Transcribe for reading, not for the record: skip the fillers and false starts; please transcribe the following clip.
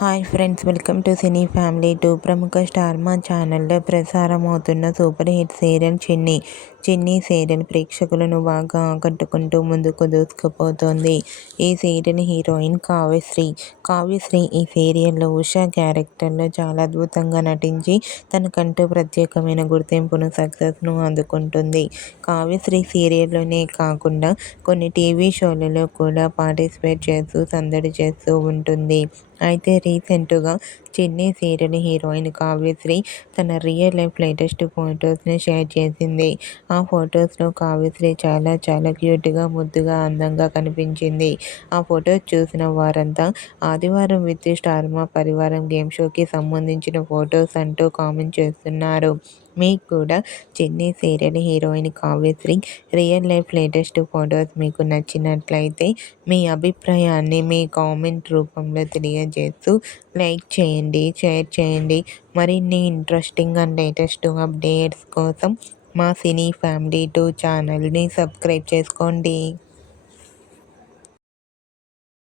Hi friends, welcome to cine family 2. ప్రముఖ star మా ఛానల్లో ప్రసారం అవుతున్న సూపర్ హిట్ సీరియల్ చిన్ని సీరియల్ ప్రేక్షకులను బాగా ఆకట్టుకుంటూ ముందుకు దూసుకుపోతోంది. ఈ సీరియల్ హీరోయిన్ కావ్యశ్రీ ఈ సీరియల్లో ఉషా క్యారెక్టర్లో చాలా అద్భుతంగా నటించి తనకంటూ ప్రత్యేకమైన గుర్తింపును, సక్సెస్ను అందుకుంటుంది. కావ్యశ్రీ సీరియల్లోనే కాకుండా కొన్ని టీవీ షోలలో కూడా పార్టిసిపేట్ చేస్తూ సందడి చేస్తూ ఉంటుంది. అయితే రీసెంట్గా చిన్ని సీరియల్ హీరోయిన్ కావ్యశ్రీ తన రియల్ లైఫ్ లేటెస్ట్ ఫొటోస్ని షేర్ చేసింది. ఆ ఫొటోస్లో కావ్యశ్రీ చాలా చాలా క్యూట్గా, ముద్దుగా, అందంగా కనిపించింది. ఆ ఫొటోస్ చూసిన వారంతా ఆదివారం విత్ స్టార్ మా పరివారం గేమ్ షోకి సంబంధించిన ఫొటోస్ అంటూ కామెంట్ చేస్తున్నారు. మీకు కూడా చిన్ని serial heroine Kavyasri real life latest photos మీకు నచ్చినట్లయితే మీ అభిప్రాయాన్ని మీ కామెంట్ రూపంలో తెలియజేస్తూ లైక్ చేయండి, షేర్ చేయండి. మరిన్ని ఇంట్రెస్టింగ్ అండ్ లేటెస్ట్ అప్డేట్స్ కోసం మా సినీ ఫ్యామిలీ 2 ఛానల్ని సబ్స్క్రైబ్ చేసుకోండి.